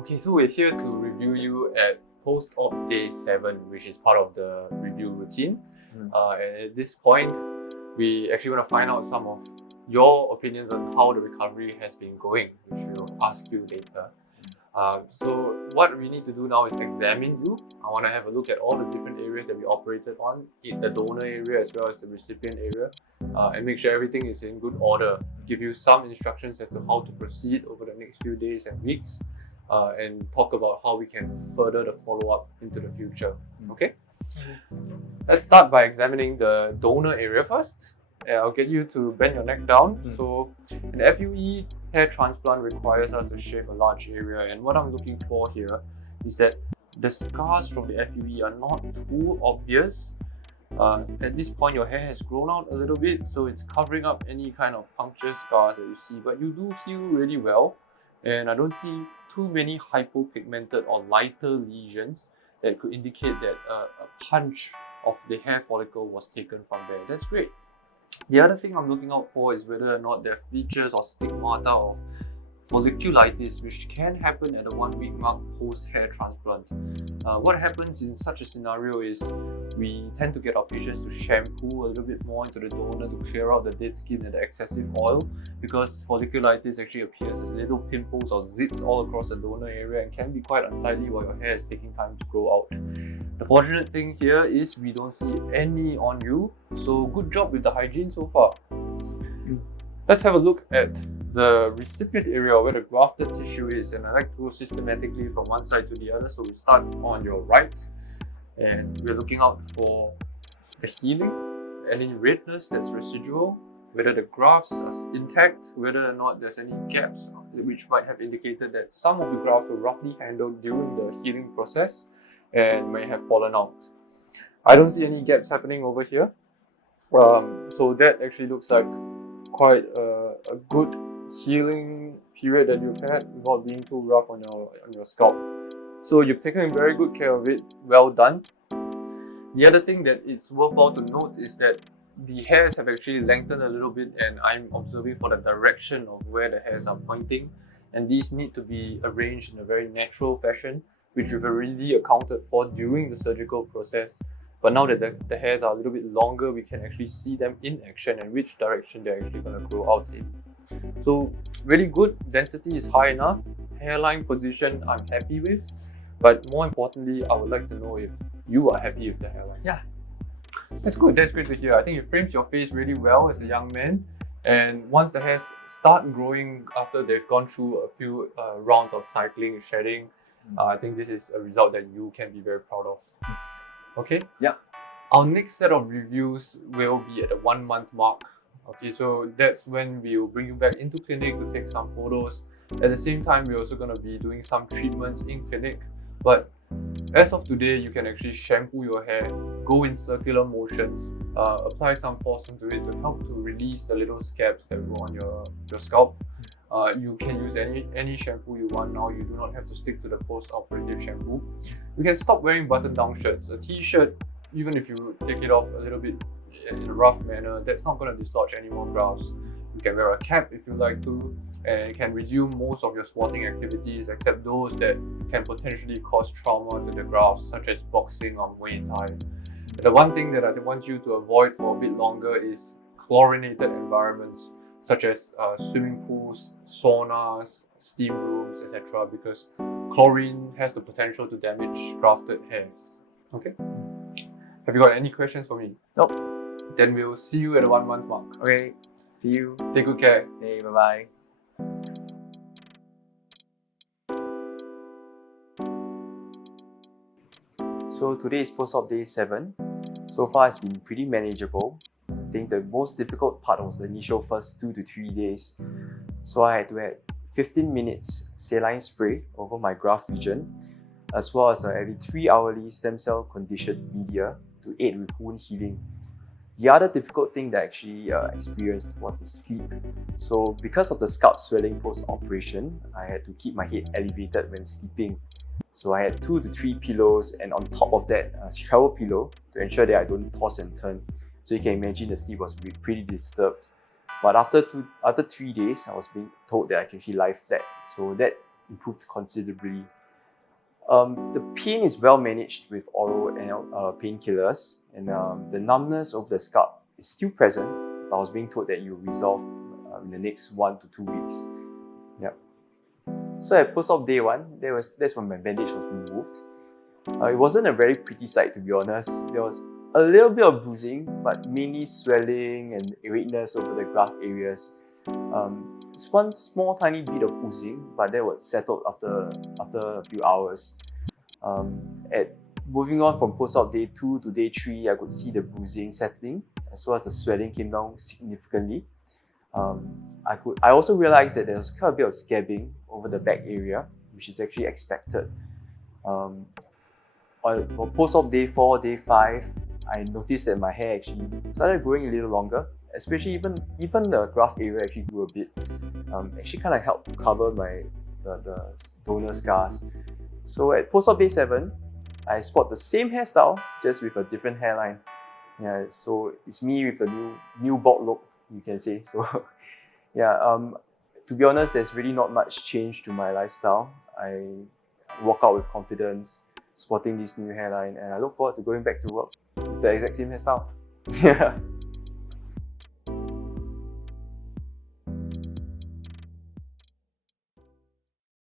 Okay, so we're here to review you at post-op day 7, which is part of the review routine. And at this point, we actually want to find out some of your opinions on how the recovery has been going, which we'll ask you later. So what we need to do now is examine you. I want to have a look at all the different areas that we operated on, the donor area as well as the recipient area, and make sure everything is in good order. Give you some instructions as to how to proceed over the next few days and weeks, and talk about how we can further the follow-up into the future. Okay? Let's start by examining the donor area first. I'll get you to bend your neck down. So an FUE hair transplant requires us to shave a large area, and what I'm looking for here is that the scars from the FUE are not too obvious. At this point, your hair has grown out a little bit, so it's covering up any kind of puncture scars that you see, but you do heal really well, and I don't see too many hypopigmented or lighter lesions that could indicate that a punch of the hair follicle was taken from there. That's great. The other thing I'm looking out for is whether or not there are features or stigmata of folliculitis, which can happen at the 1 week mark post hair transplant. What happens in such a scenario is we tend to get our patients to shampoo a little bit more into the donor to clear out the dead skin and the excessive oil, because folliculitis actually appears as little pimples or zits all across the donor area and can be quite unsightly while your hair is taking time to grow out. The fortunate thing here is we don't see any on you, so good job with the hygiene so far. Let's have a look at the recipient area where the grafted tissue is, and I like to go systematically from one side to the other. So we start on your right, and we're looking out for the healing, any redness that's residual, whether the grafts are intact, whether or not there's any gaps which might have indicated that some of the grafts were roughly handled during the healing process and may have fallen out. I don't see any gaps happening over here, so that actually looks like quite a good healing period that you've had without being too rough on your scalp. So you've taken very good care of it. Well done. The other thing that it's worthwhile to note is that the hairs have actually lengthened a little bit, and I'm observing for the direction of where the hairs are pointing, and these need to be arranged in a very natural fashion, which we've already accounted for during the surgical process. But now that the hairs are a little bit longer, we can actually see them in action and which direction they're actually going to grow out in. So really good, density is high enough, hairline position I'm happy with, but more importantly, I would like to know if you are happy with the hairline. Yeah. That's good, that's great to hear. I think it frames your face really well as a young man, and once the hairs start growing after they've gone through a few rounds of cycling, shedding, I think this is a result that you can be very proud of. Okay? Yeah. Our next set of reviews will be at the 1 month mark. Okay, so that's when we will bring you back into clinic to take some photos. At the same time, we're also going to be doing some treatments in clinic. But as of today, you can actually shampoo your hair, go in circular motions, apply some force into it to help to release the little scabs that go on your scalp. You can use any shampoo you want now. You do not have to stick to the post-operative shampoo. You can stop wearing button-down shirts. A t-shirt, even if you take it off a little bit in a rough manner, that's not going to dislodge any more grafts. You can wear a cap if you like to, and you can resume most of your squatting activities except those that can potentially cause trauma to the grafts, such as boxing or Muay Thai. The one thing that I want you to avoid for a bit longer is chlorinated environments, such as swimming pools, saunas, steam rooms, etc., because chlorine has the potential to damage grafted hairs. Okay? Have you got any questions for me? Nope. Then we'll see you at the 1 month mark. Okay, see you. Take good care. Hey, bye-bye. So today is post-op day 7. So far it's been pretty manageable. I think the most difficult part was the initial first 2 to 3 days. So I had to have 15 minutes saline spray over my graft region, as well as every 3 hourly stem cell conditioned media to aid with wound healing. The other difficult thing that I actually experienced was the sleep. So because of the scalp swelling post-operation, I had to keep my head elevated when sleeping. So I had 2 to 3 pillows, and on top of that, a travel pillow to ensure that I don't toss and turn. So you can imagine the sleep was pretty disturbed. But after 3 days, I was being told that I can actually lie flat. So that improved considerably. The pain is well managed with oral painkillers, and the numbness of the scalp is still present. But I was being told that it will resolve in the next 1 to 2 weeks. Yep. So at post-op day 1, that's when my bandage was removed. It wasn't a very pretty sight, to be honest. There was a little bit of bruising, but mainly swelling and redness over the graft areas. There's one small tiny bit of oozing, but that was settled after a few hours. Moving on from post-op day 2 to day 3, I could see the bruising settling, as well as the swelling came down significantly. I also realized that there was quite a bit of scabbing over the back area, which is actually expected. On post-op day 4, day 5, I noticed that my hair actually started growing a little longer, especially even the graft area actually grew a bit. Actually kind of helped cover the donor scars. So at post-op day 7, I spot the same hairstyle, just with a different hairline. Yeah, so it's me with the new bald look, you can say. So yeah, to be honest, there's really not much change to my lifestyle. I walk out with confidence, sporting this new hairline, and I look forward to going back to work with the exact same hairstyle. Yeah.